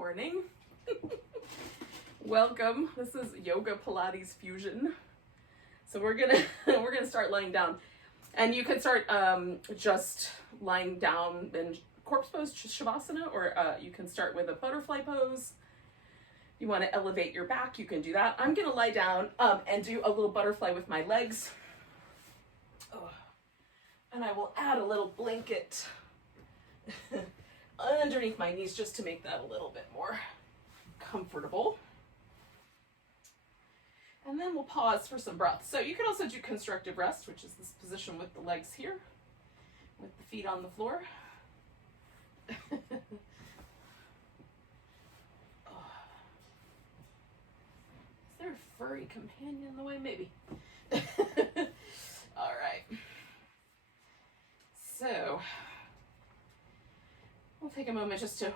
morning. Welcome. This is Yoga Pilates Fusion. So we're gonna start lying down, and you can start just lying down in corpse pose, shavasana, or you can start with a butterfly pose. You want to elevate your back, you can do that. I'm gonna lie down and do a little butterfly with my legs. And I will add a little blanket underneath my knees just to make that a little bit more comfortable. And then we'll pause for some breath. So you can also do constructive rest, which is this position with the legs here, with the feet on the floor. Is there a furry companion in the way? Maybe. All right. So we'll take a moment just to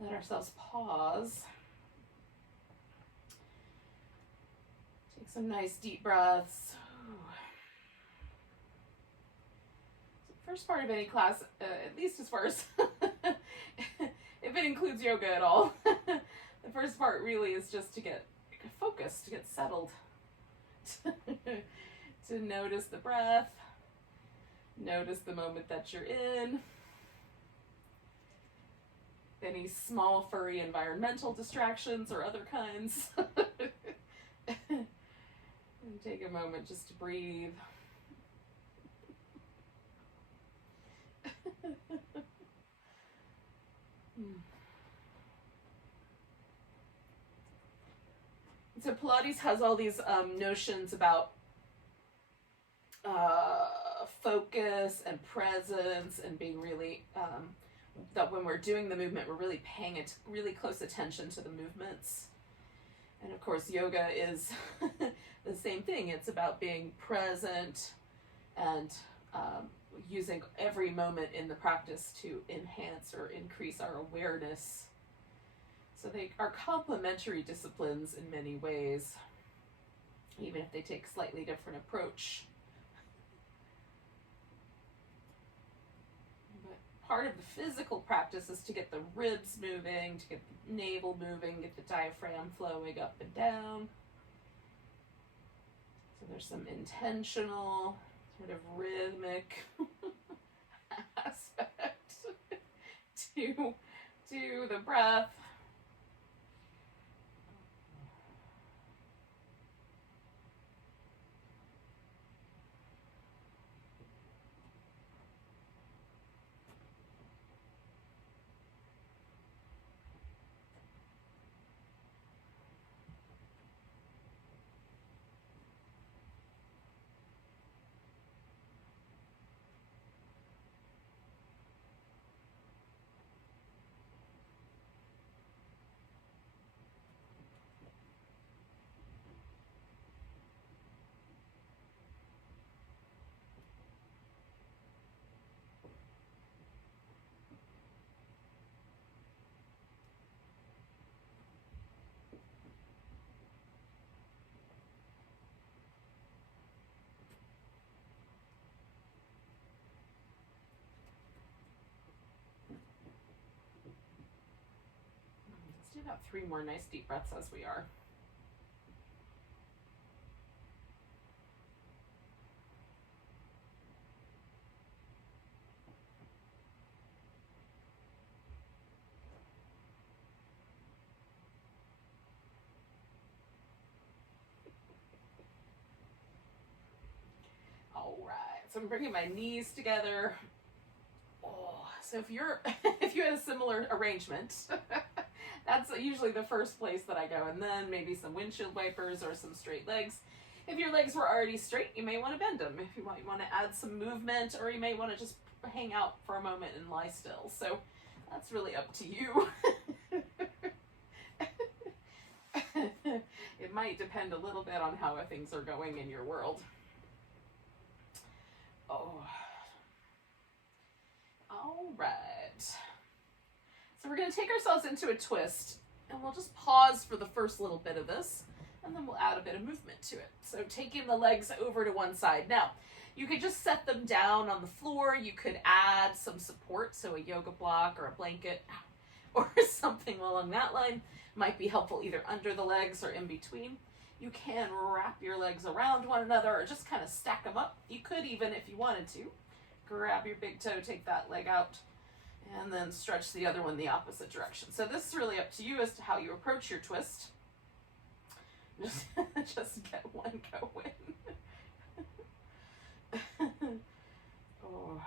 let ourselves pause. Take some nice deep breaths. So first part of any class, at least as far as if it includes yoga at all, the first part really is just to get focused, to get settled, to notice the breath. Notice the moment that you're in. Any small furry environmental distractions or other kinds. And take a moment just to breathe. So Pilates has all these notions about focus and presence and being really, that when we're doing the movement, we're really paying really close attention to the movements. And of course, yoga is the same thing. It's about being present and using every moment in the practice to enhance or increase our awareness. So they are complementary disciplines in many ways, even if they take a slightly different approach. Part of the physical practice is to get the ribs moving, to get the navel moving, get the diaphragm flowing up and down. So there's some intentional, sort of rhythmic aspect to the breath. Do about 3 more nice deep breaths as we are. All right, so I'm bringing my knees together. So if you had a similar arrangement, that's usually the first place that I go, and then maybe some windshield wipers or some straight legs. If your legs were already straight, you may want to bend them. If you want to add some movement, or you may want to just hang out for a moment and lie still. So that's really up to you. It might depend a little bit on how things are going in your world. All right. So we're going to take ourselves into a twist, and we'll just pause for the first little bit of this, and then we'll add a bit of movement to it. So taking the legs over to one side. Now, you could just set them down on the floor. You could add some support, so a yoga block or a blanket. or something along that line might be helpful either under the legs or in between. You can wrap your legs around one another or just kind of stack them up. You could even, if you wanted to, grab your big toe, take that leg out, and then stretch the other one the opposite direction. So this is really up to you as to how you approach your twist. Just get one going. Oh.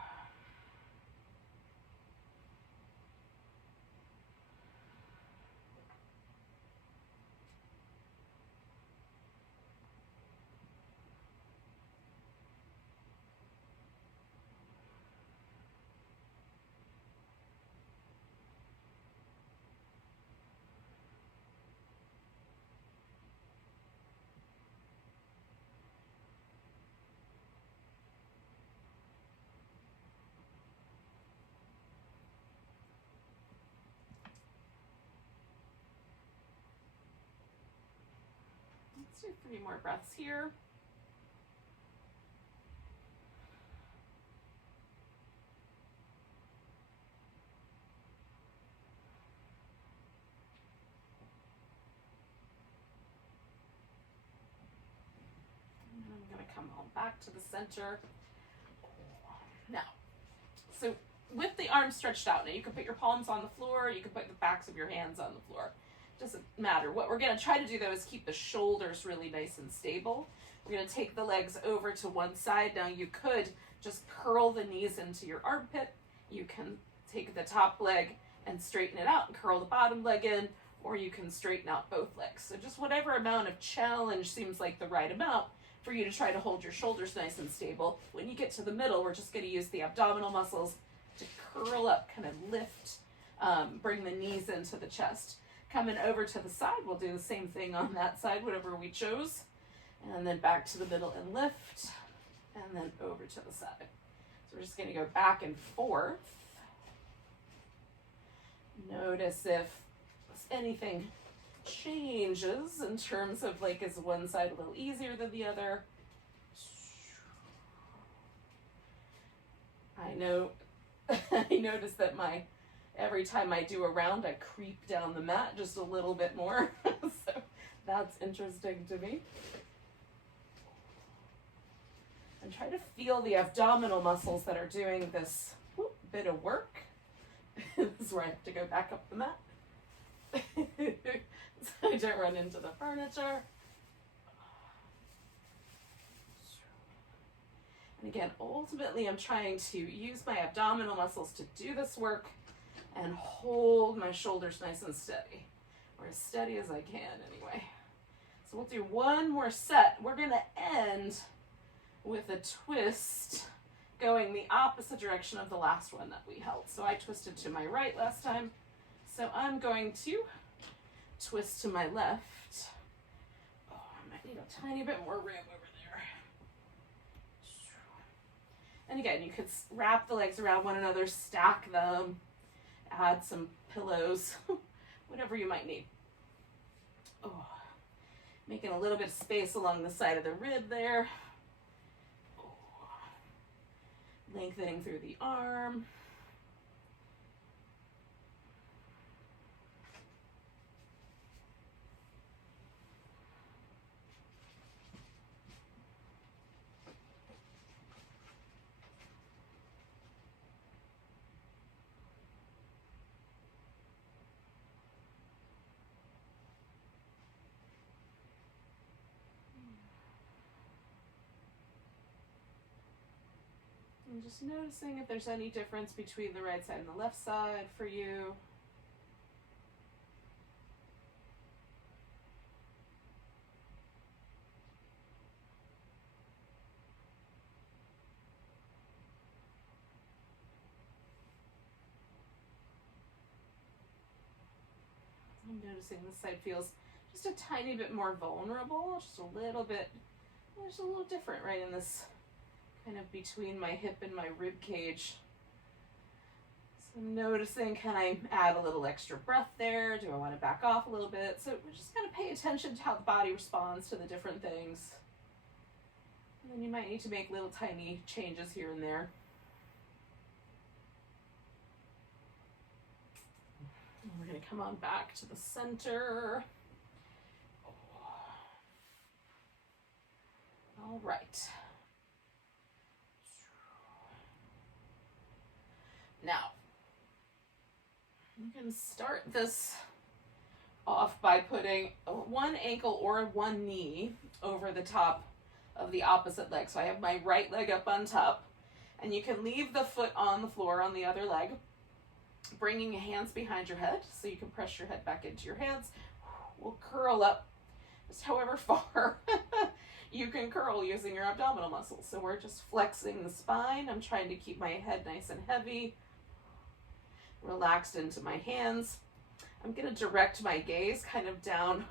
Let's do 3 more breaths here. And I'm going to come on back to the center. Now, so with the arms stretched out, now you can put your palms on the floor, you can put the backs of your hands on the floor. Doesn't matter. What we're going to try to do though is keep the shoulders really nice and stable. We're going to take the legs over to one side. Now you could just curl the knees into your armpit. You can take the top leg and straighten it out and curl the bottom leg in, or you can straighten out both legs. So just whatever amount of challenge seems like the right amount for you to try to hold your shoulders nice and stable. When you get to the middle, we're just going to use the abdominal muscles to curl up, kind of lift, bring the knees into the chest. Coming over to the side, we'll do the same thing on that side, whatever we chose. And then back to the middle and lift, and then over to the side. So we're just going to go back and forth. Notice if anything changes in terms of like, is one side a little easier than the other? I know, I notice that every time I do a round, I creep down the mat just a little bit more. So that's interesting to me. And try to feel the abdominal muscles that are doing this bit of work. This is where I have to go back up the mat. So I don't run into the furniture. And again, ultimately, I'm trying to use my abdominal muscles to do this work and hold my shoulders nice and steady, or as steady as I can anyway. So we'll do one more set. We're going to end with a twist going the opposite direction of the last one that we held. So I twisted to my right last time, so I'm going to twist to my left. Oh, I might need a tiny bit more room over there. And again, you could wrap the legs around one another, stack them, add some pillows, whatever you might need. Oh, making a little bit of space along the side of the rib there. Oh, lengthening through the arm. And just noticing if there's any difference between the right side and the left side for you. I'm noticing this side feels just a tiny bit more vulnerable, just a little bit, just a little different right in this kind of between my hip and my rib cage. So noticing, can I add a little extra breath there? Do I want to back off a little bit? So we're just going to pay attention to how the body responds to the different things. And then you might need to make little tiny changes here and there. we're going to come on back to the center. All right. Now, I'm going to start this off by putting one ankle or one knee over the top of the opposite leg. So I have my right leg up on top, and you can leave the foot on the floor on the other leg, bringing your hands behind your head so you can press your head back into your hands. We'll curl up just however far you can curl using your abdominal muscles. So we're just flexing the spine. I'm trying to keep my head nice and heavy, relaxed into my hands. I'm going to direct my gaze kind of down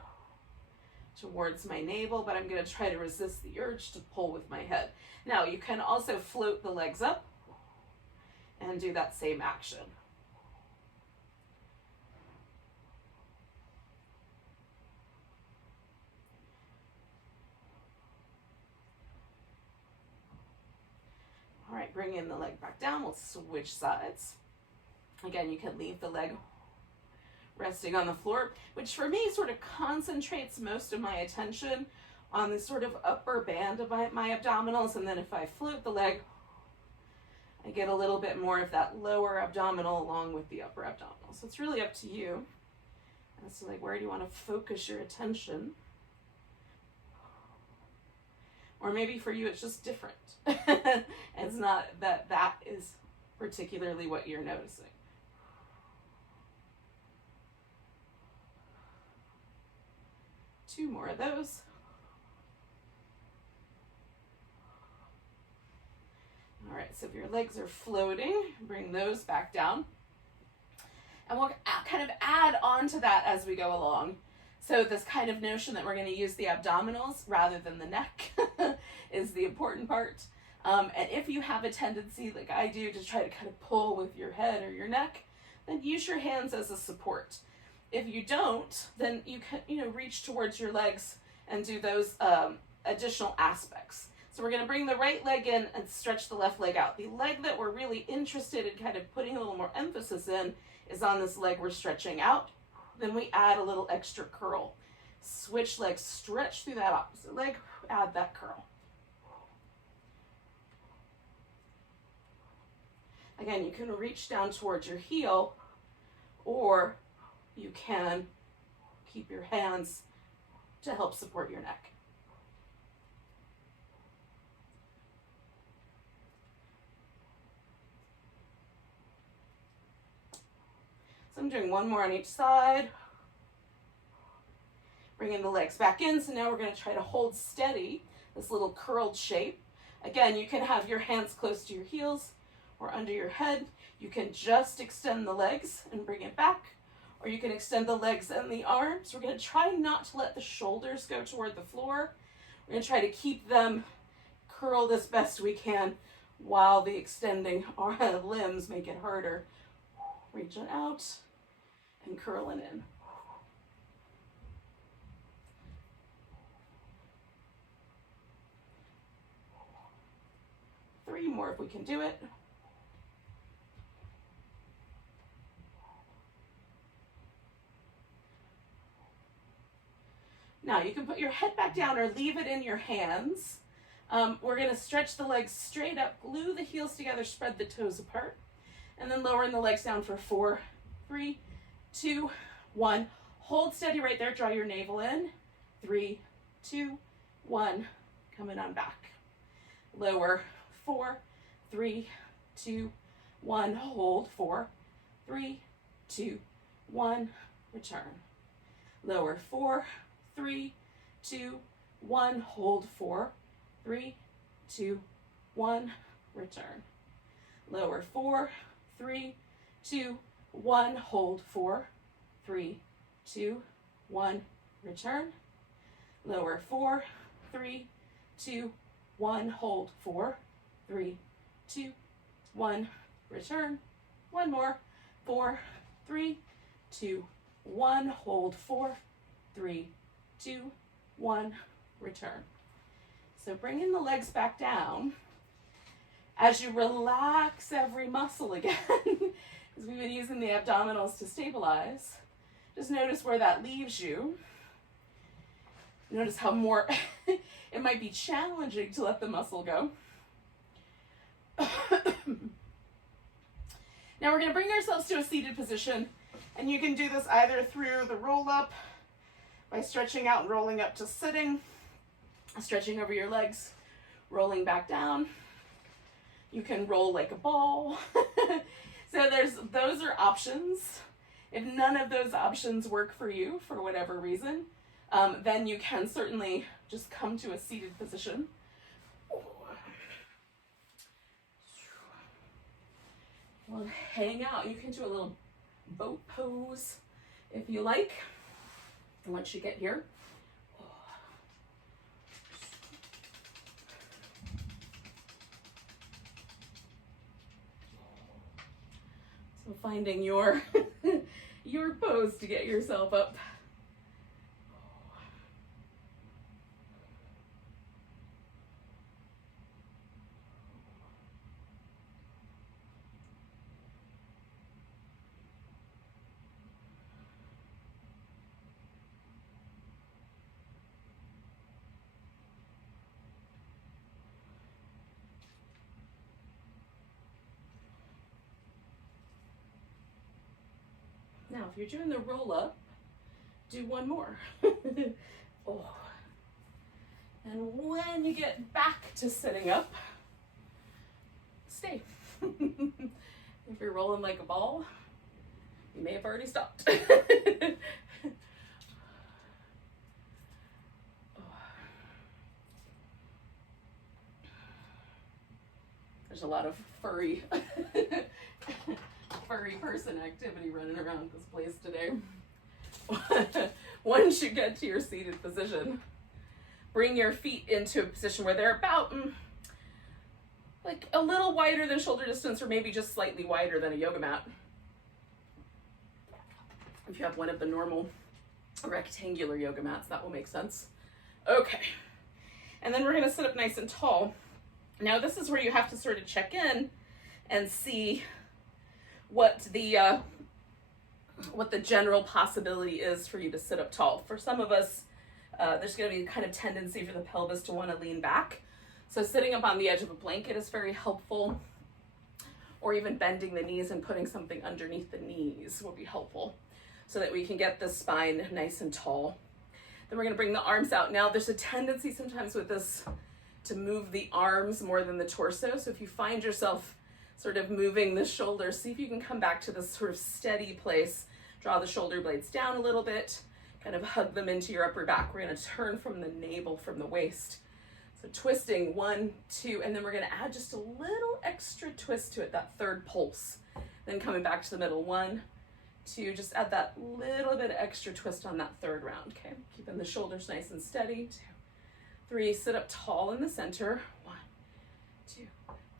towards my navel, but I'm going to try to resist the urge to pull with my head. Now, you can also float the legs up and do that same action. All right, bring in the leg back down. We'll switch sides. Again, you can leave the leg resting on the floor, which for me sort of concentrates most of my attention on the sort of upper band of my abdominals. And then if I float the leg, I get a little bit more of that lower abdominal along with the upper abdominal. So it's really up to you as to like, where do you want to focus your attention? Or maybe for you, it's just different. It's not that that is particularly what you're noticing. Two more of those. All right, so if your legs are floating, bring those back down. And we'll kind of add on to that as we go along. So this kind of notion that we're going to use the abdominals rather than the neck is the important part. And if you have a tendency, like I do, to try to kind of pull with your head or your neck, then use your hands as a support. If you don't, then you can, reach towards your legs and do those additional aspects. So we're going to bring the right leg in and stretch the left leg out. The leg that we're really interested in kind of putting a little more emphasis in is on this leg we're stretching out. Then we add a little extra curl. Switch legs, stretch through that opposite leg, add that curl. Again, you can reach down towards your heel, or you can keep your hands to help support your neck. So I'm doing one more on each side. Bringing the legs back in. So now we're going to try to hold steady this little curled shape. Again, you can have your hands close to your heels or under your head. You can just extend the legs and bring it back, or you can extend the legs and the arms. We're going to try not to let the shoulders go toward the floor. We're going to try to keep them curled as best we can while the extending our limbs make it harder. Reaching out and curling in. Three more if we can do it. Now you can put your head back down or leave it in your hands. We're going to stretch the legs straight up, glue the heels together, spread the toes apart, and then lowering the legs down for 4, 3, 2, 1. Hold steady right there. Draw your navel in. 3, 2, 1. Coming on back. Lower. 4, 3, 2, 1. Hold. 4, 3, 2, 1. Return. Lower. 4, 3, 2, 1. Hold. 4, 3, 2, 1. Return. Lower. 4, 3, 2, 1. Hold. 4, 3, 2, 1. Return. Lower. 4, 3, 2, 1. Hold. 4, 3, 2, 1. Return. One more. 4, 3, 2, 1. Hold. 4, 3, 2, 1. Return. So bring in the legs back down. As you relax every muscle again, because we've been using the abdominals to stabilize. Just notice where that leaves you. Notice how more it might be challenging to let the muscle go. Now we're going to bring ourselves to a seated position, and you can do this either through the roll up by stretching out and rolling up to sitting, stretching over your legs, rolling back down. You can roll like a ball. So those are options. If none of those options work for you for whatever reason, then you can certainly just come to a seated position. Well, hang out. You can do a little boat pose if you like. Once you get here. So finding your your pose to get yourself up. Now, if you're doing the roll up, do one more. Oh. And when you get back to sitting up, stay. If you're rolling like a ball, you may have already stopped. There's a lot of furry person activity running around this place today. Once you get to your seated position, bring your feet into a position where they're about like a little wider than shoulder distance, or maybe just slightly wider than a yoga mat. If you have one of the normal rectangular yoga mats, that will make sense. Okay, and then we're going to sit up nice and tall. Now this is where you have to sort of check in and see what the general possibility is for you to sit up tall. For some of us, there's going to be a kind of tendency for the pelvis to want to lean back. So sitting up on the edge of a blanket is very helpful, or even bending the knees and putting something underneath the knees will be helpful so that we can get the spine nice and tall. Then we're going to bring the arms out. Now there's a tendency sometimes with this to move the arms more than the torso. So if you find yourself sort of moving the shoulders, see if you can come back to this sort of steady place. Draw the shoulder blades down a little bit, kind of hug them into your upper back. We're going to turn from the navel, from the waist. So twisting 1, 2, and then we're going to add just a little extra twist to it, that third pulse. Then coming back to the middle, 1, 2, just add that little bit of extra twist on that third round, okay? Keeping the shoulders nice and steady. 2, 3, sit up tall in the center. 1, 2,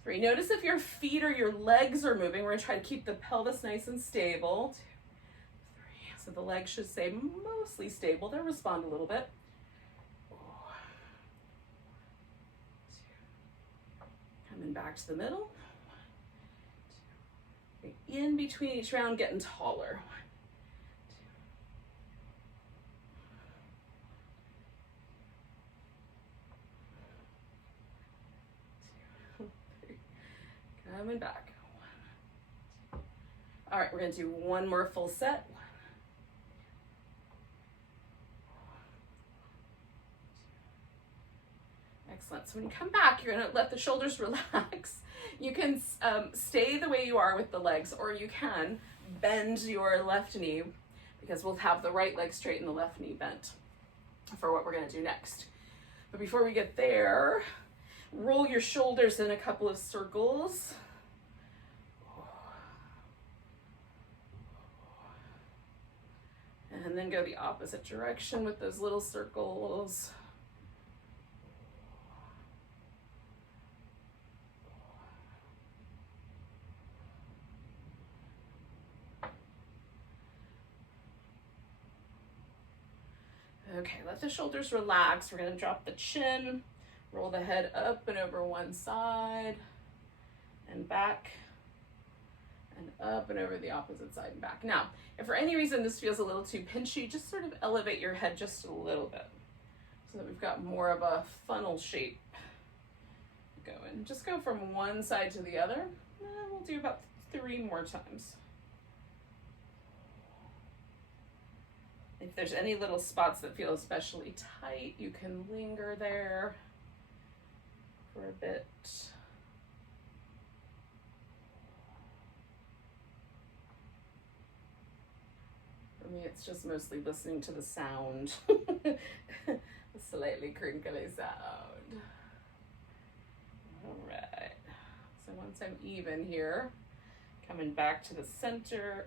3. Notice if your feet or your legs are moving. We're going to try to keep the pelvis nice and stable. 2, 3. So the legs should stay mostly stable. They'll respond a little bit. 1, 2. Coming back to the middle. 1, 2. In between each round, getting taller. 1, 2. Coming back. 1, 2. All right, we're going to do one more full set. 1, 2. Excellent. So when you come back, you're going to let the shoulders relax. You can stay the way you are with the legs, or you can bend your left knee, because we'll have the right leg straight and the left knee bent for what we're going to do next. But before we get there, roll your shoulders in a couple of circles. And then go the opposite direction with those little circles. Okay, let the shoulders relax. We're going to drop the chin, roll the head up and over one side and back, and up and over the opposite side and back. Now, if for any reason this feels a little too pinchy, just sort of elevate your head just a little bit so that we've got more of a funnel shape going. Just go from one side to the other. We'll do about 3 more times. If there's any little spots that feel especially tight, you can linger there for a bit. For me, it's just mostly listening to the sound, the slightly crinkly sound. All right, so once I'm even here, coming back to the center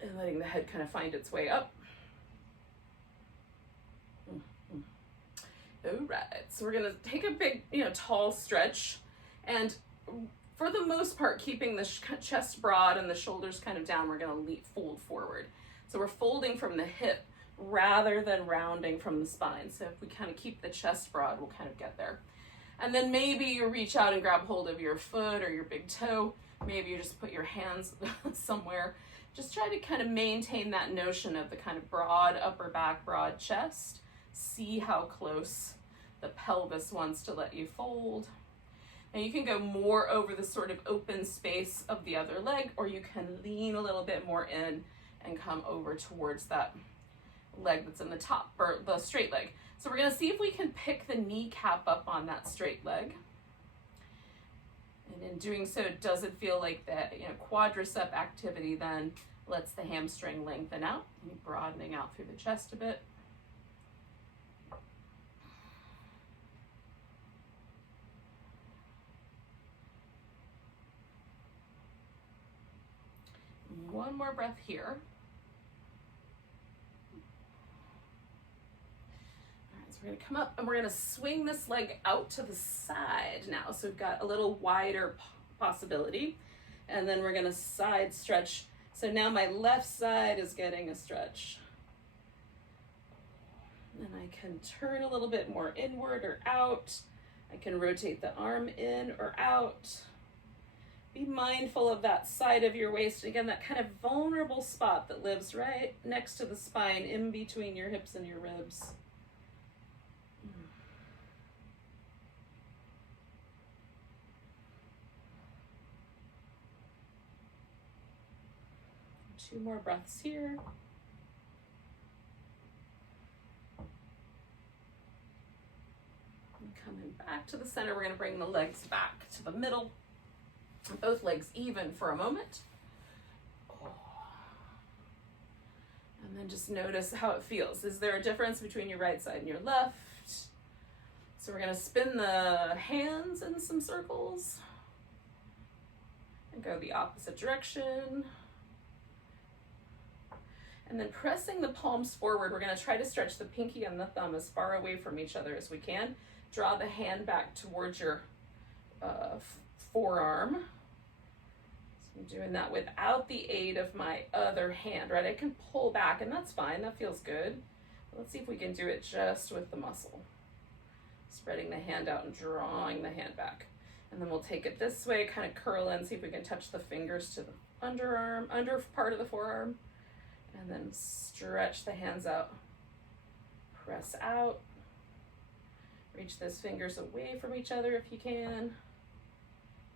and letting the head kind of find its way up. All right, so we're gonna take a big, tall stretch, and for the most part, keeping the chest broad and the shoulders kind of down, we're gonna fold forward. So we're folding from the hip rather than rounding from the spine. So if we kind of keep the chest broad, we'll kind of get there. And then maybe you reach out and grab hold of your foot or your big toe. Maybe you just put your hands somewhere. Just try to kind of maintain that notion of the kind of broad upper back, broad chest. See how close the pelvis wants to let you fold. And you can go more over the sort of open space of the other leg, or you can lean a little bit more in and come over towards that leg that's in the top, or the straight leg. So we're gonna see if we can pick the kneecap up on that straight leg. And in doing so, does it feel like the quadricep activity then lets the hamstring lengthen out, broadening out through the chest a bit. One more breath here. All right, so we're gonna come up and we're gonna swing this leg out to the side now. So we've got a little wider possibility. And then we're gonna side stretch. So now my left side is getting a stretch. And I can turn a little bit more inward or out. I can rotate the arm in or out. Be mindful of that side of your waist. Again, that kind of vulnerable spot that lives right next to the spine, in between your hips and your ribs. 2 more breaths here. And coming back to the center, we're going to bring the legs back to the middle. Both legs even for a moment. And then just notice how it feels. Is there a difference between your right side and your left? So we're going to spin the hands in some circles and go the opposite direction. And then pressing the palms forward, we're going to try to stretch the pinky and the thumb as far away from each other as we can. Draw the hand back towards your forearm. So I'm doing that without the aid of my other hand, right? I can pull back and that's fine, that feels good. Let's see if we can do it just with the muscle. Spreading the hand out and drawing the hand back. And then we'll take it this way, kind of curl in, see if we can touch the fingers to the underarm, under part of the forearm. And then stretch the hands out. Press out. Reach those fingers away from each other if you can.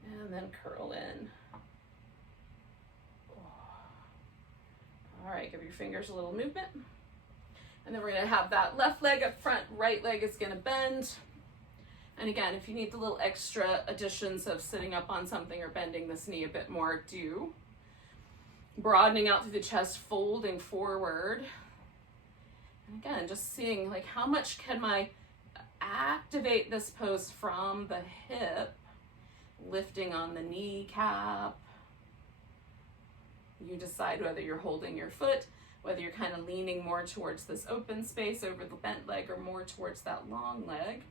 And then curl in. All right, give your fingers a little movement. And then we're gonna have that left leg up front, right leg is gonna bend. And again, if you need the little extra additions of sitting up on something or bending this knee a bit more, do. Broadening out through the chest, folding forward. And again, just seeing like how much can I activate this pose from the hip, lifting on the kneecap. You decide whether you're holding your foot, whether you're kind of leaning more towards this open space over the bent leg or more towards that long leg.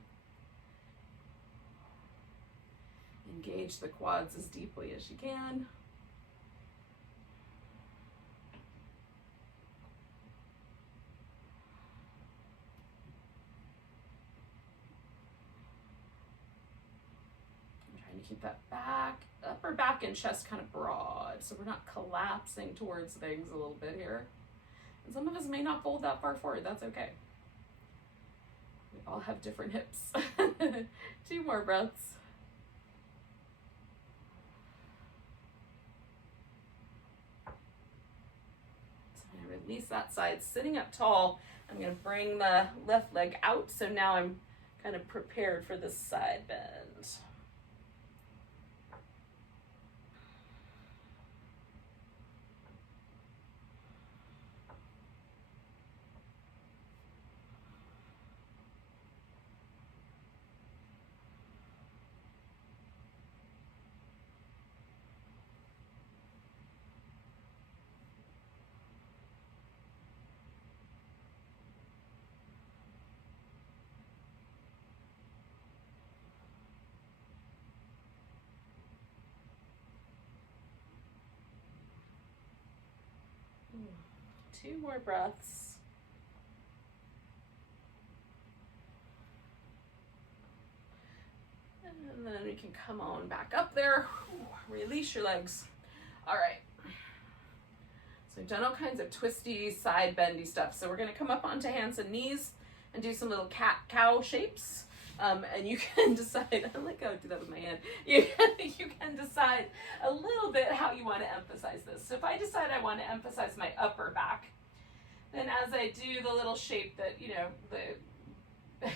Engage the quads as deeply as you can. keep that back, upper back and chest kind of broad, so we're not collapsing towards things a little bit here. And some of us may not fold that far forward, that's okay. We all have different hips. 2 more breaths. So I'm going to release that side, sitting up tall. I'm going to bring the left leg out, so now I'm kind of prepared for this side bend. Two more breaths. And then we can come on back up there. Release your legs. All right. So we've done all kinds of twisty, side bendy stuff. So we're going to come up onto hands and knees and do some little cat-cow shapes. And you can decide, I like how I do that with my hand. You can decide a little bit how you want to emphasize this. So if I decide I want to emphasize my upper back, then as I do the little shape that, you know, the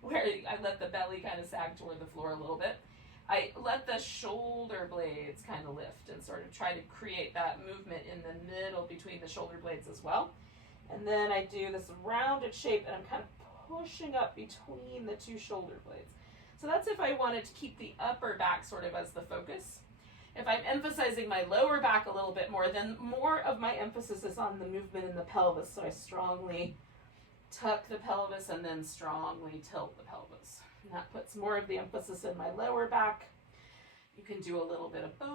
where I let the belly kind of sag toward the floor a little bit, I let the shoulder blades kind of lift and sort of try to create that movement in the middle between the shoulder blades as well. And then I do this rounded shape and I'm kind of pushing up between the 2 shoulder blades. So that's if I wanted to keep the upper back sort of as the focus. If I'm emphasizing my lower back a little bit more, then more of my emphasis is on the movement in the pelvis. So I strongly tuck the pelvis and then strongly tilt the pelvis. And that puts more of the emphasis in my lower back. You can do a little bit of both.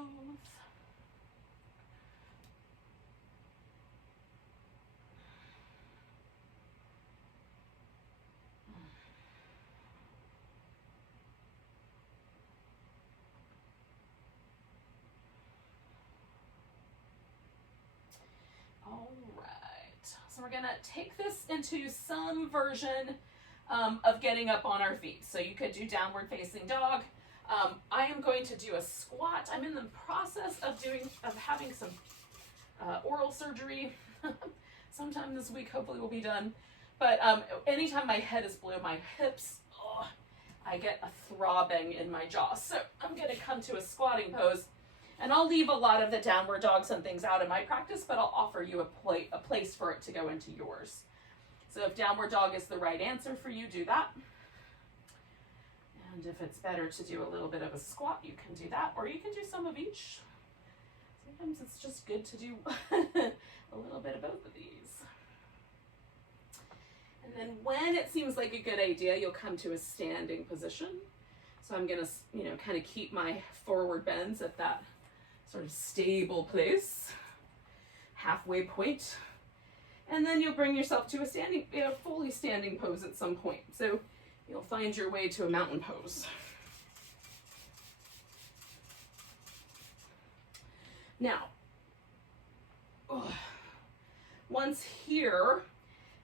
All right, so we're gonna take this into some version of getting up on our feet. So you could do downward facing dog. I am going to do a squat. I'm in the process of having some oral surgery. Sometime this week, hopefully we'll be done. But anytime my head is below my hips, I get a throbbing in my jaw. So I'm gonna come to a squatting pose. And I'll leave a lot of the downward dogs and things out in my practice, but I'll offer you a place for it to go into yours. So if downward dog is the right answer for you, do that. And if it's better to do a little bit of a squat, you can do that, or you can do some of each. Sometimes it's just good to do a little bit of both of these. And then when it seems like a good idea, you'll come to a standing position. So I'm gonna, kind of keep my forward bends at that sort of stable place, halfway point. And then you'll bring yourself to a fully standing pose at some point. So you'll find your way to a mountain pose. Now, once here,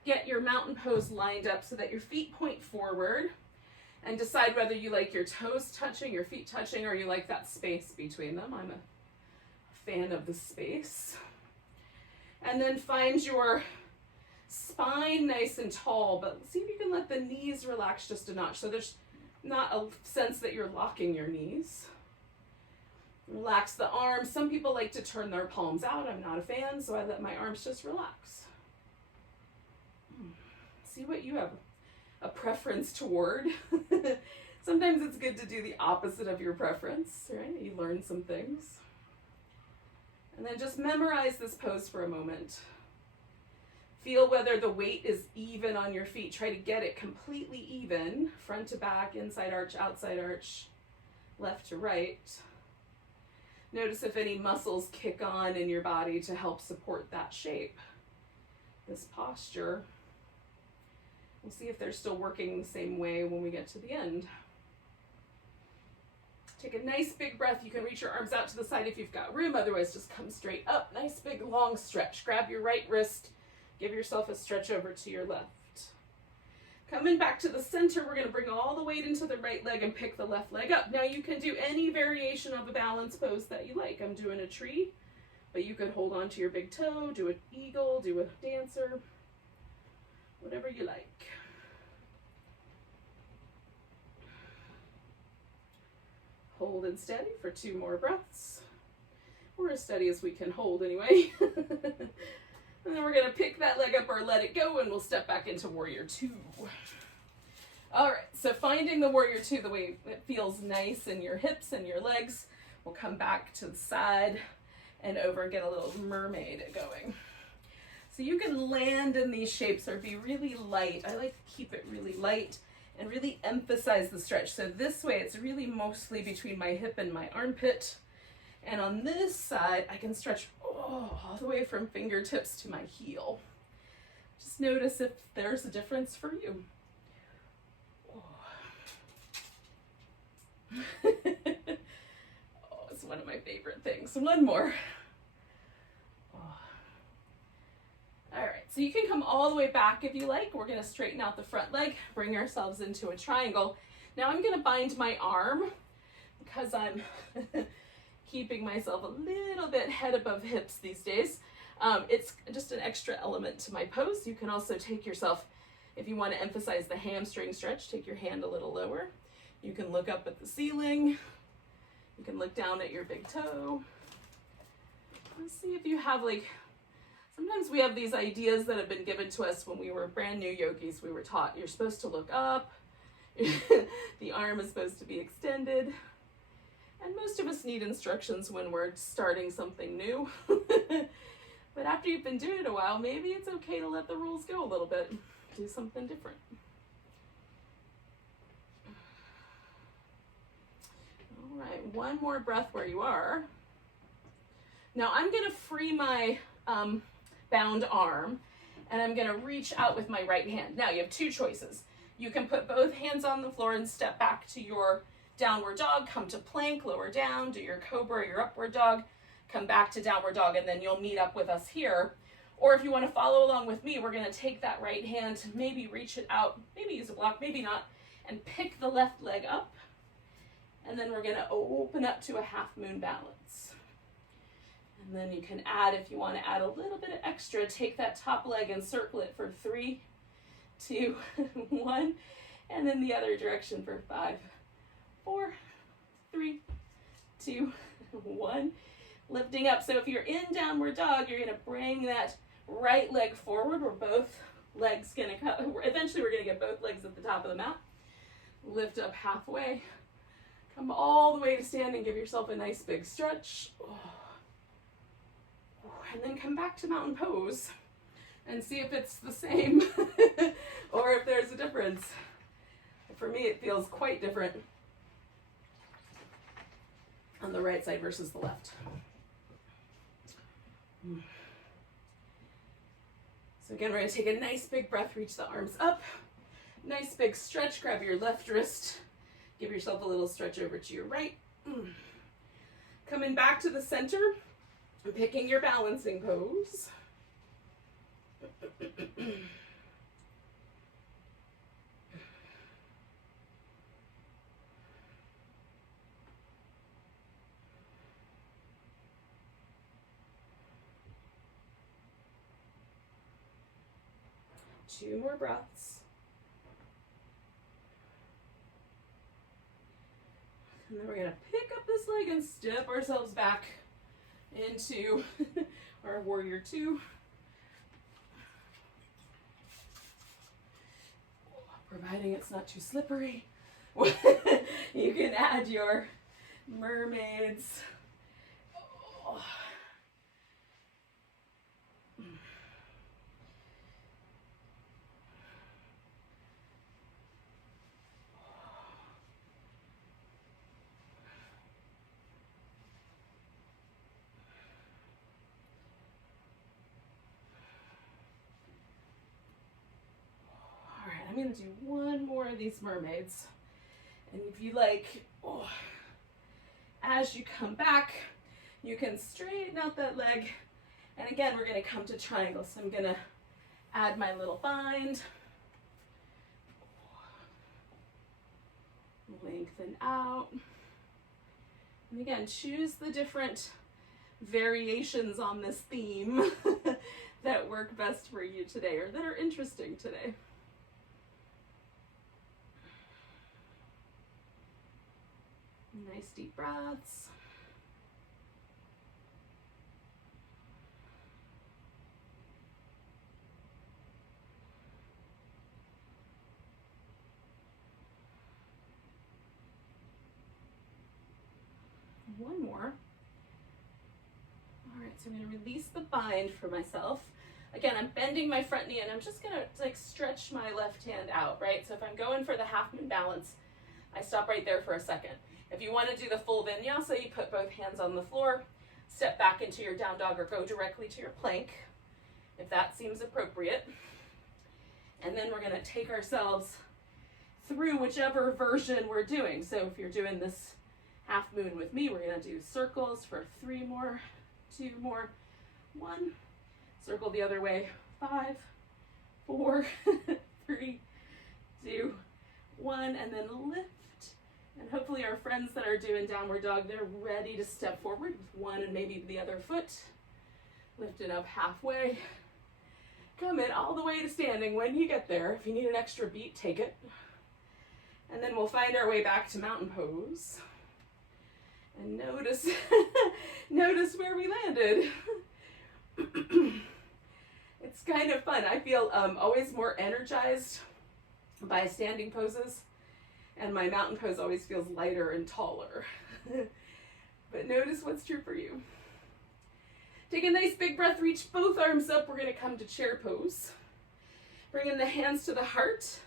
get your mountain pose lined up so that your feet point forward, and decide whether you like your toes touching, your feet touching, or you like that space between them. I'm a fan of the space. And then find your spine nice and tall, but see if you can let the knees relax just a notch. So there's not a sense that you're locking your knees. Relax the arms. Some people like to turn their palms out. I'm not a fan, so I let my arms just relax. See what you have a preference toward. Sometimes it's good to do the opposite of your preference, right? You learn some things. And then just memorize this pose for a moment. Feel whether the weight is even on your feet. Try to get it completely even, front to back, inside arch, outside arch, left to right. Notice if any muscles kick on in your body to help support that shape, this posture. We'll see if they're still working the same way when we get to the end. Take a nice big breath. You can reach your arms out to the side if you've got room. Otherwise, just come straight up. Nice big long stretch. Grab your right wrist. Give yourself a stretch over to your left. Coming back to the center, we're going to bring all the weight into the right leg and pick the left leg up. Now you can do any variation of a balance pose that you like. I'm doing a tree, but you could hold on to your big toe, do an eagle, do a dancer, whatever you like. Hold and steady for 2 more breaths, or as steady as we can hold anyway. And then we're going to pick that leg up or let it go, and we'll step back into Warrior 2. All right, so finding the Warrior 2 the way it feels nice in your hips and your legs. We'll come back to the side and over and get a little mermaid going. So you can land in these shapes or be really light. I like to keep it really light and really emphasize the stretch. So this way it's really mostly between my hip and my armpit. And on this side, I can stretch all the way from fingertips to my heel. Just notice if there's a difference for you. Oh, it's one of my favorite things. One more. All right, so you can come all the way back if you like. We're gonna straighten out the front leg, bring ourselves into a triangle. Now I'm gonna bind my arm because I'm keeping myself a little bit head above hips these days. It's just an extra element to my pose. You can also take yourself, if you want to emphasize the hamstring stretch, take your hand a little lower. You can look up at the ceiling. You can look down at your big toe. Let's see if you have sometimes we have these ideas that have been given to us when we were brand new yogis. We were taught you're supposed to look up. The arm is supposed to be extended. And most of us need instructions when we're starting something new. But after you've been doing it a while, maybe it's okay to let the rules go a little bit. Do something different. All right, one more breath where you are. Now I'm gonna free my bound arm and I'm gonna reach out with my right hand. Now you have 2 choices. You can put both hands on the floor and step back to your downward dog, come to plank, lower down, do your cobra or your upward dog, come back to downward dog, and then you'll meet up with us here. Or if you want to follow along with me, we're going to take that right hand, maybe reach it out, maybe use a block, maybe not, and pick the left leg up. And then we're going to open up to a half moon balance. And then you can add, if you want to add a little bit of extra, take that top leg and circle it for 3, 2, 1, and then the other direction for 5, 4, 3, 2, 1. Lifting up. So if you're in downward dog, you're going to bring that right leg forward. We're both legs going to come. Eventually, we're going to get both legs at the top of the mat. Lift up halfway. Come all the way to standing. Give yourself a nice big stretch. And then come back to mountain pose and see if it's the same or if there's a difference. For me, it feels quite different on the right side versus the left. So again, we're going to take a nice big breath, reach the arms up, nice big stretch, grab your left wrist, give yourself a little stretch over to your right. Coming back to the center, and picking your balancing pose. Two more breaths. And then we're going to pick up this leg and step ourselves back into our Warrior 2. Providing it's not too slippery. You can add your mermaids. I'm going to do one more of these mermaids. And if you like, As you come back, you can straighten out that leg. And again, we're going to come to triangle. So I'm going to add my little bind. Lengthen out. And again, choose the different variations on this theme that work best for you today or that are interesting today. Nice deep breaths. One more. All right, so I'm going to release the bind for myself. Again, I'm bending my front knee and I'm just going to like stretch my left hand out, right? So if I'm going for the half moon balance, I stop right there for a second. If you want to do the full vinyasa, you put both hands on the floor, step back into your down dog or go directly to your plank, if that seems appropriate. And then we're going to take ourselves through whichever version we're doing. So if you're doing this half moon with me, we're going to do circles for 3 more, 2 more, 1. Circle the other way, 5, 4, 3, 2, 1, and then lift. And hopefully our friends that are doing downward dog, they're ready to step forward with one and maybe the other foot. Lift it up halfway. Come in all the way to standing when you get there. If you need an extra beat, take it. And then we'll find our way back to mountain pose. And notice, notice where we landed. It's kind of fun. I feel always more energized by standing poses. And my mountain pose always feels lighter and taller. But notice what's true for you. Take a nice big breath, reach both arms up. We're going to come to chair pose. Bring in the hands to the heart.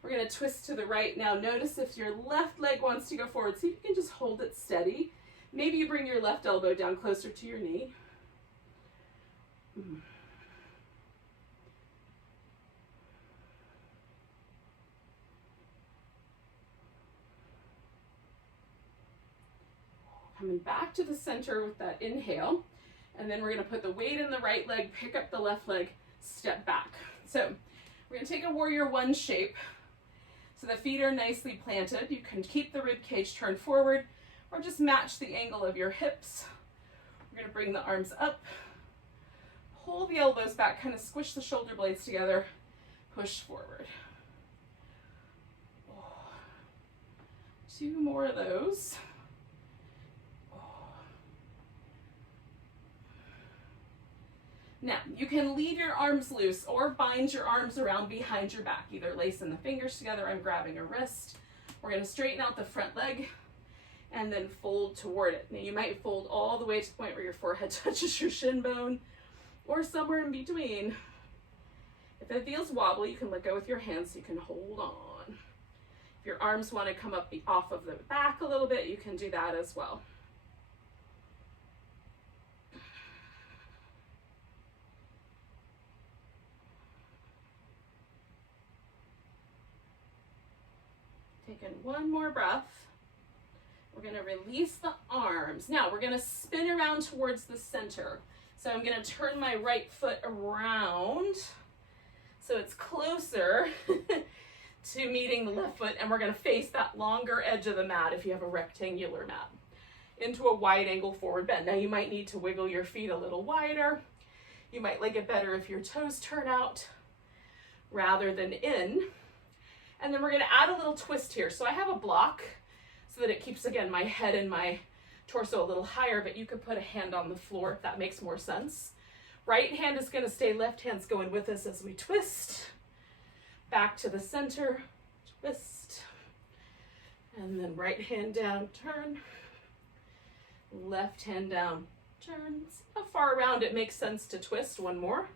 We're going to twist to the right. Now notice if your left leg wants to go forward, see if you can just hold it steady. Maybe you bring your left elbow down closer to your knee. Coming back to the center with that inhale, and then we're going to put the weight in the right leg, pick up the left leg, step back. So we're going to take a warrior 1 shape. So the feet are nicely planted. You can keep the rib cage turned forward or just match the angle of your hips. We're going to bring the arms up, pull the elbows back, kind of squish the shoulder blades together, push forward. 2 more of those. Now, you can leave your arms loose or bind your arms around behind your back, either lacing the fingers together. I'm grabbing a wrist. We're going to straighten out the front leg and then fold toward it. Now, you might fold all the way to the point where your forehead touches your shin bone or somewhere in between. If it feels wobbly, you can let go with your hands so you can hold on. If your arms want to come up off of the back a little bit, you can do that as well. Taking 1 more breath. We're going to release the arms. Now we're going to spin around towards the center. So I'm going to turn my right foot around so it's closer to meeting the left foot, and we're going to face that longer edge of the mat if you have a rectangular mat into a wide angle forward bend. Now you might need to wiggle your feet a little wider. You might like it better if your toes turn out rather than in. And then we're going to add a little twist here. So I have a block so that it keeps, again, my head and my torso a little higher, but you could put a hand on the floor if that makes more sense. Right hand is going to stay, left hand's going with us as we twist. Back to the center, twist. And then right hand down, turn. Left hand down, turn. See how far around it makes sense to twist. 1 more.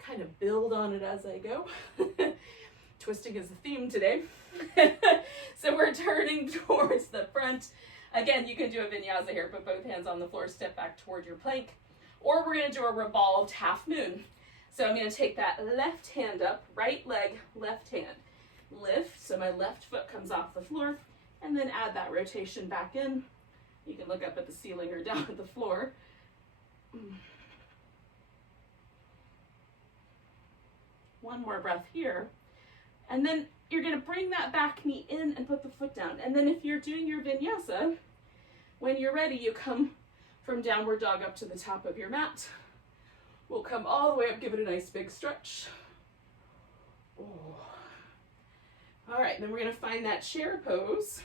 Kind of build on it as I go. Twisting is the theme today. So we're turning towards the front. Again, you can do a vinyasa here, put both hands on the floor, step back toward your plank, or we're going to do a revolved half moon. So I'm going to take that left hand up, right leg, left hand. Lift, so my left foot comes off the floor, and then add that rotation back in. You can look up at the ceiling or down at the floor. One more breath here. And then you're going to bring that back knee in and put the foot down. And then if you're doing your vinyasa, when you're ready, you come from downward dog up to the top of your mat. We'll come all the way up, give it a nice big stretch. Oh. All right, then we're going to find that chair pose.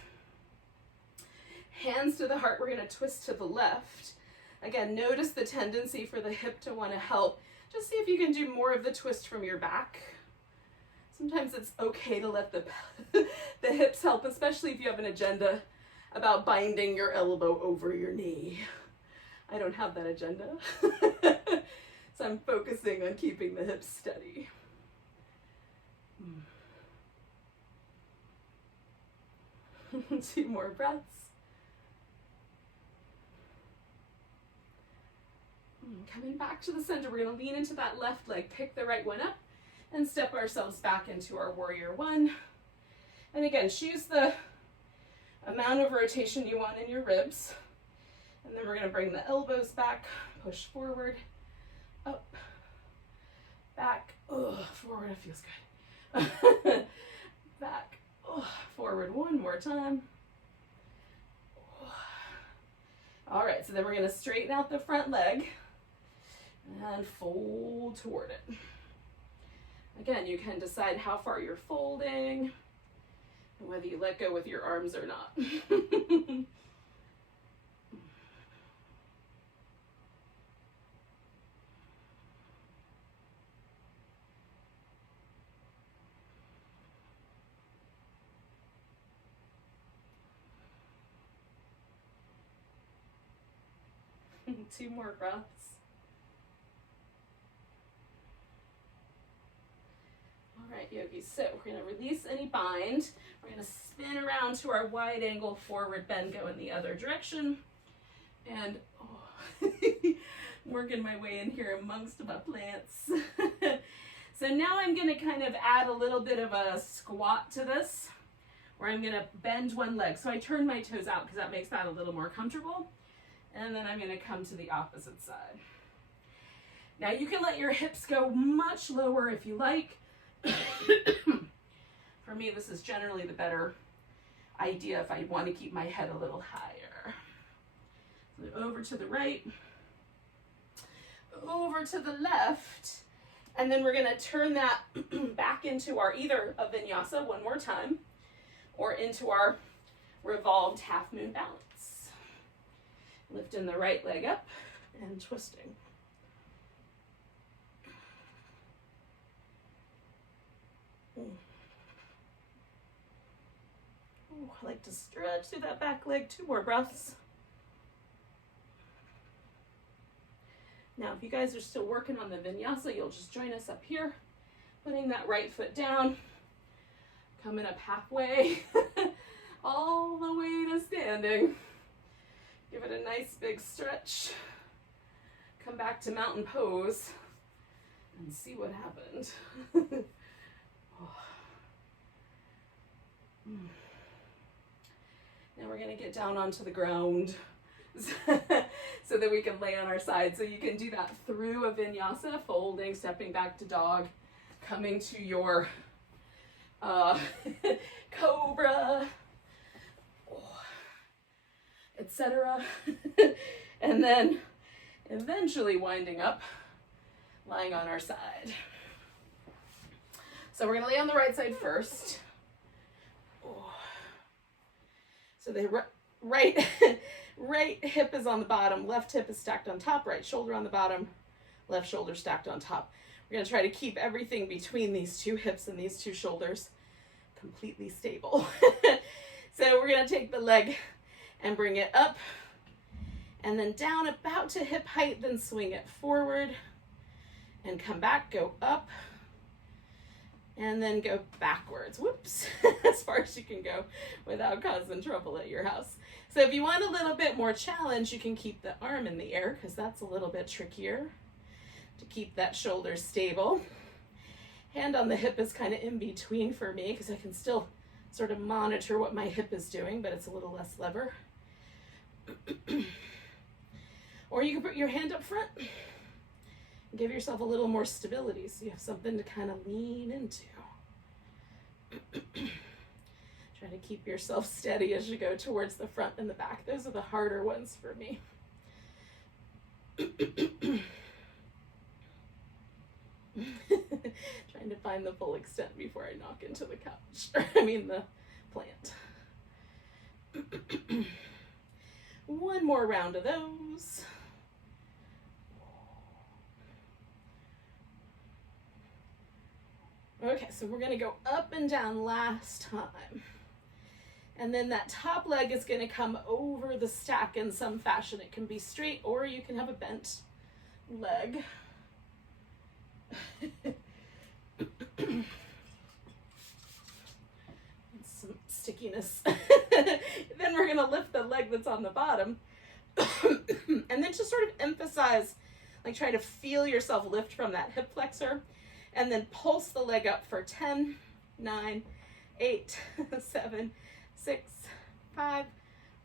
Hands to the heart, we're going to twist to the left. Again, notice the tendency for the hip to want to help. Just see if you can do more of the twist from your back. Sometimes it's okay to let the hips help, especially if you have an agenda about binding your elbow over your knee. I don't have that agenda. So I'm focusing on keeping the hips steady. 2 more breaths. Coming back to the center, we're going to lean into that left leg, pick the right one up, and step ourselves back into our warrior one. And again, choose the amount of rotation you want in your ribs. And then we're going to bring the elbows back, push forward, up, back, forward, it feels good. Back, forward one more time. All right, so then we're going to straighten out the front leg and fold toward it. Again, you can decide how far you're folding and whether you let go with your arms or not. 2 more breaths. All right, yogis, so we're going to release any bind. We're going to spin around to our wide angle forward bend, go in the other direction. And working my way in here amongst my plants. So now I'm going to kind of add a little bit of a squat to this, where I'm going to bend one leg. So I turn my toes out because that makes that a little more comfortable. And then I'm going to come to the opposite side. Now you can let your hips go much lower if you like. For me, this is generally the better idea if I want to keep my head a little higher. So over to the right, over to the left, and then we're going to turn that back into our either a vinyasa one more time, or into our revolved half moon balance. Lifting the right leg up and twisting. Ooh, I like to stretch through that back leg. 2 more breaths. Now, if you guys are still working on the vinyasa, you'll just join us up here, putting that right foot down, coming up halfway, all the way to standing. Give it a nice big stretch. Come back to mountain pose and see what happened. Now we're going to get down onto the ground so that we can lay on our side. So you can do that through a vinyasa, folding, stepping back to dog, coming to your cobra, etc. And then eventually winding up, lying on our side. So we're going to lay on the right side first. So the right hip is on the bottom, left hip is stacked on top, right shoulder on the bottom, left shoulder stacked on top. We're going to try to keep everything between these 2 hips and these 2 shoulders completely stable. So we're going to take the leg and bring it up and then down about to hip height, then swing it forward and come back, go up and then go backwards. Whoops, as far as you can go without causing trouble at your house. So if you want a little bit more challenge, you can keep the arm in the air because that's a little bit trickier to keep that shoulder stable. Hand on the hip is kind of in between for me because I can still sort of monitor what my hip is doing, but it's a little less lever. Or you can put your hand up front and give yourself a little more stability so you have something to kind of lean into. Try to keep yourself steady as you go towards the front and the back. Those are the harder ones for me. Trying to find the full extent before I knock into the couch. The plant. One more round of those. Okay, so we're gonna go up and down last time. And then that top leg is gonna come over the stack in some fashion. It can be straight or you can have a bent leg. Some stickiness. Then we're gonna lift the leg that's on the bottom. And then just sort of emphasize, like try to feel yourself lift from that hip flexor. And then pulse the leg up for 10, 9, 8, 7, 6, 5,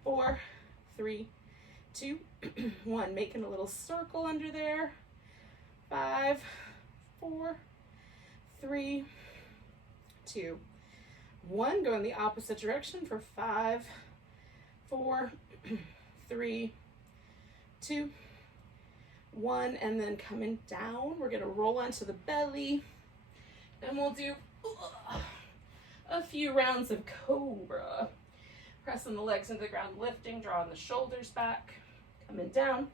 4, 3, 2, 1. Making a little circle under there. 5, 4, 3, 2, 1. Go in the opposite direction for 5, 4, 3, 2, 1, and then coming down, we're gonna roll onto the belly, and we'll do a few rounds of cobra. Pressing the legs into the ground, lifting, drawing the shoulders back, coming down.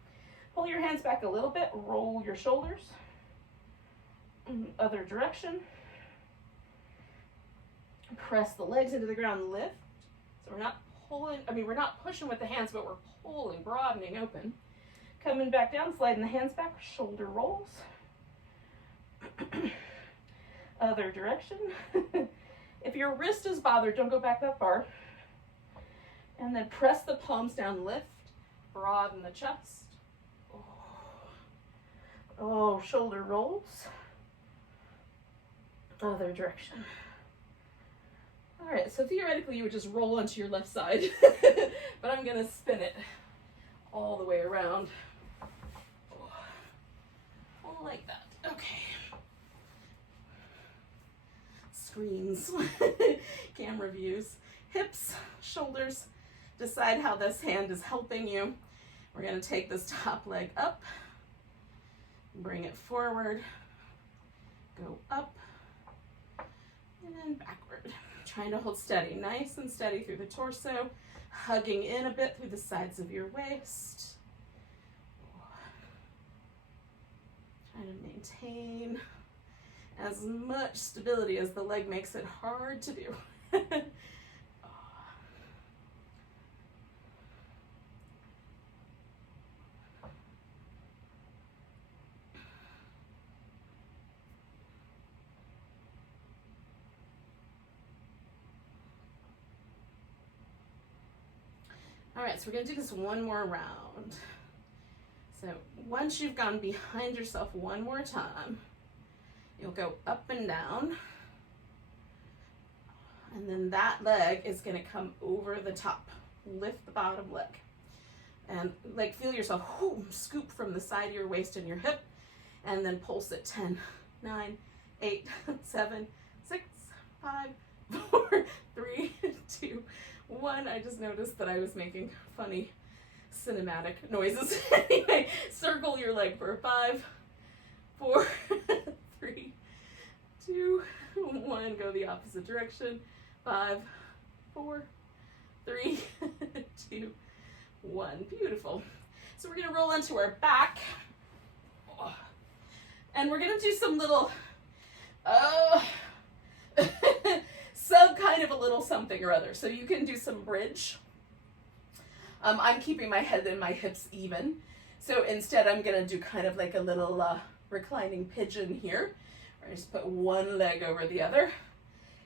Pull your hands back a little bit, roll your shoulders. Other direction. Press the legs into the ground, lift. So we're not pulling, we're not pushing with the hands, but we're pulling, broadening open. Coming back down, sliding the hands back, shoulder rolls. Other direction. If your wrist is bothered, don't go back that far. And then press the palms down, lift, broaden the chest. Oh, shoulder rolls. Other direction. All right, so theoretically you would just roll onto your left side, but I'm gonna spin it all the way around. Like that. Okay. Screens. Camera views. Hips, shoulders. Decide how this hand is helping you. We're going to take this top leg up. Bring it forward. Go up. And then backward. Trying to hold steady. Nice and steady through the torso. Hugging in a bit through the sides of your waist. Trying to maintain as much stability as the leg makes it hard to do. All right, so we're gonna do this one more round. So once you've gone behind yourself one more time, you'll go up and down. And then that leg is gonna come over the top. Lift the bottom leg. And like feel yourself scoop from the side of your waist and your hip. And then pulse it 10, 9, 8, 7, 6, 5, 4, 3, 2, 1. I just noticed that I was making funny cinematic noises. Anyway, circle your leg for 5, 4, 3, 2, 1. Go the opposite direction. 5, 4, 3, 2, 1. Beautiful. So we're gonna roll onto our back. And we're gonna do some little some kind of a little something or other. So you can do some bridge. I'm keeping my head and my hips even. So instead I'm gonna do kind of like a little reclining pigeon here. Where I just put one leg over the other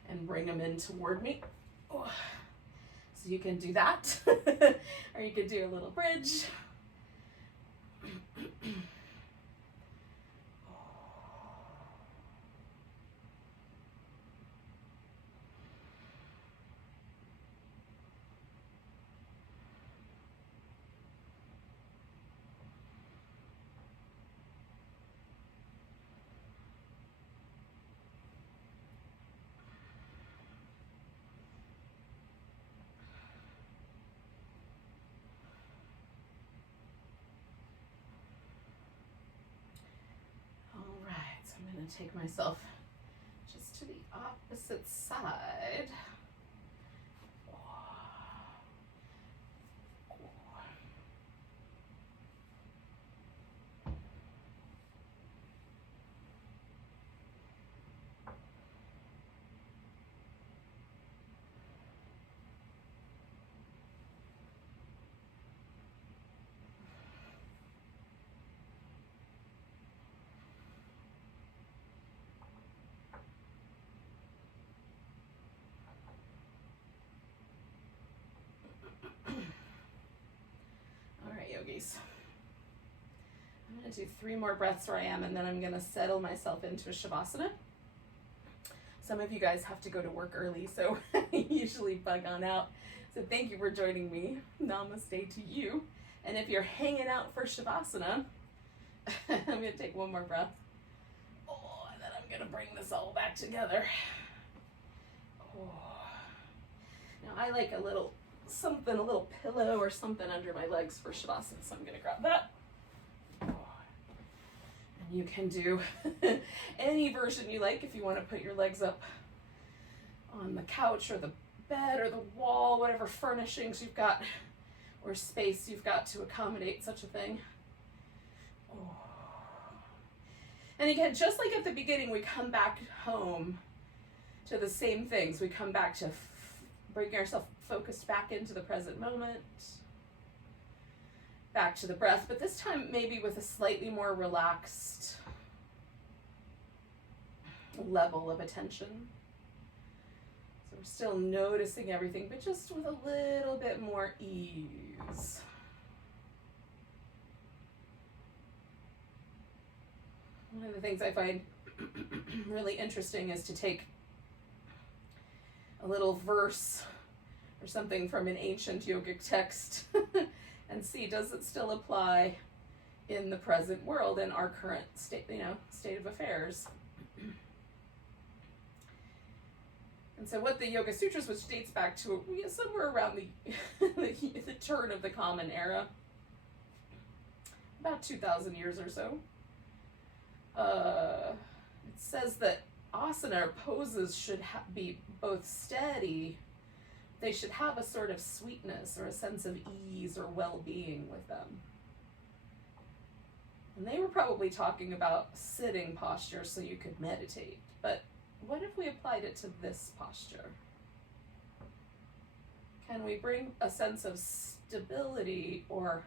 and bring them in toward me. So you can do that. Or you could do a little bridge. going to take myself just to the opposite side. Yogis. I'm going to do 3 more breaths where I am, and then I'm going to settle myself into a Shavasana. Some of you guys have to go to work early, so I usually bug on out. So thank you for joining me. Namaste to you. And if you're hanging out for Shavasana, I'm going to take 1 more breath. Oh, and then I'm going to bring this all back together. Oh. Now I like a little pillow or something under my legs for Shavasana, so I'm going to grab that. And you can do any version you like if you want to put your legs up on the couch or the bed or the wall, whatever furnishings you've got or space you've got to accommodate such a thing. And again, just like at the beginning, we come back home to the same things. We come back to bring ourselves focused back into the present moment, back to the breath, but this time maybe with a slightly more relaxed level of attention. So we're still noticing everything, but just with a little bit more ease. One of the things I find really interesting is to take a little verse or something from an ancient yogic text and see, does it still apply in the present world, in our current state of affairs. And so what the Yoga Sutras, which dates back to somewhere around the turn of the Common Era, about 2,000 years or so, it says that asana or poses should be both steady. They should have a sort of sweetness or a sense of ease or well-being with them. And they were probably talking about sitting posture so you could meditate. But what if we applied it to this posture? Can we bring a sense of stability or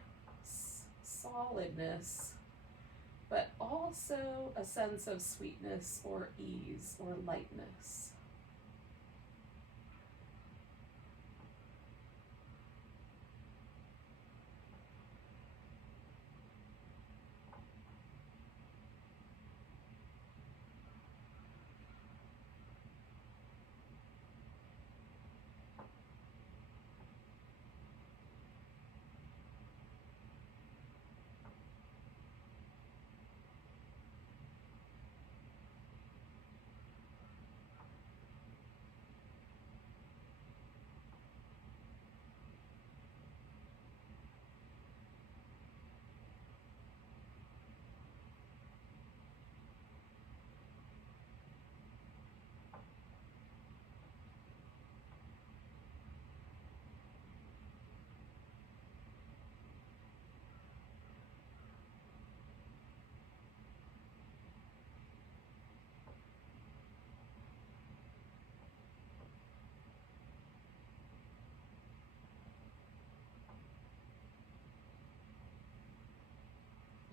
solidness, but also a sense of sweetness or ease or lightness?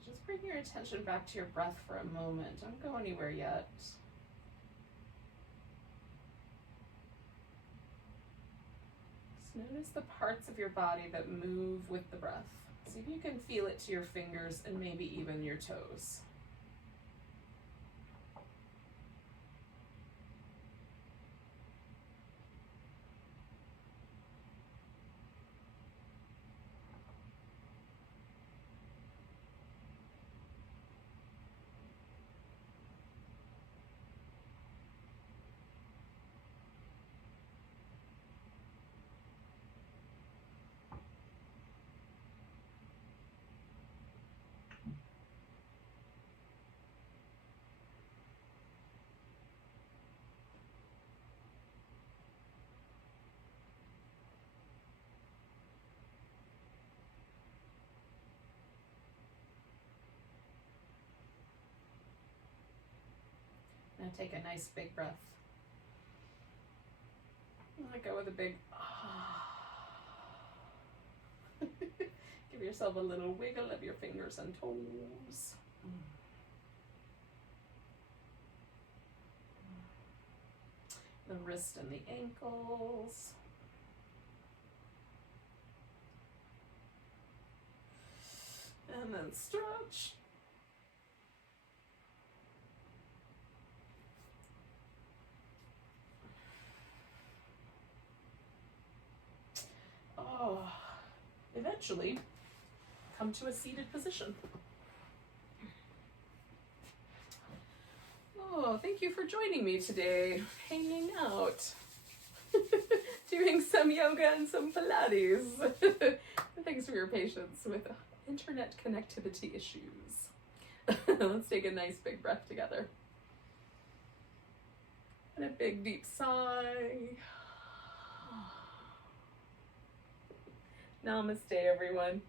Just bring your attention back to your breath for a moment. Don't go anywhere yet. Just notice the parts of your body that move with the breath. See if you can feel it to your fingers and maybe even your toes. And take a nice big breath. Let go with a big Give yourself a little wiggle of your fingers and toes. The wrist and the ankles. And then stretch. Oh, eventually come to a seated position. Oh, thank you for joining me today, hanging out, doing some yoga and some Pilates. Thanks for your patience with internet connectivity issues. Let's take a nice big breath together. And a big deep sigh. Namaste, everyone.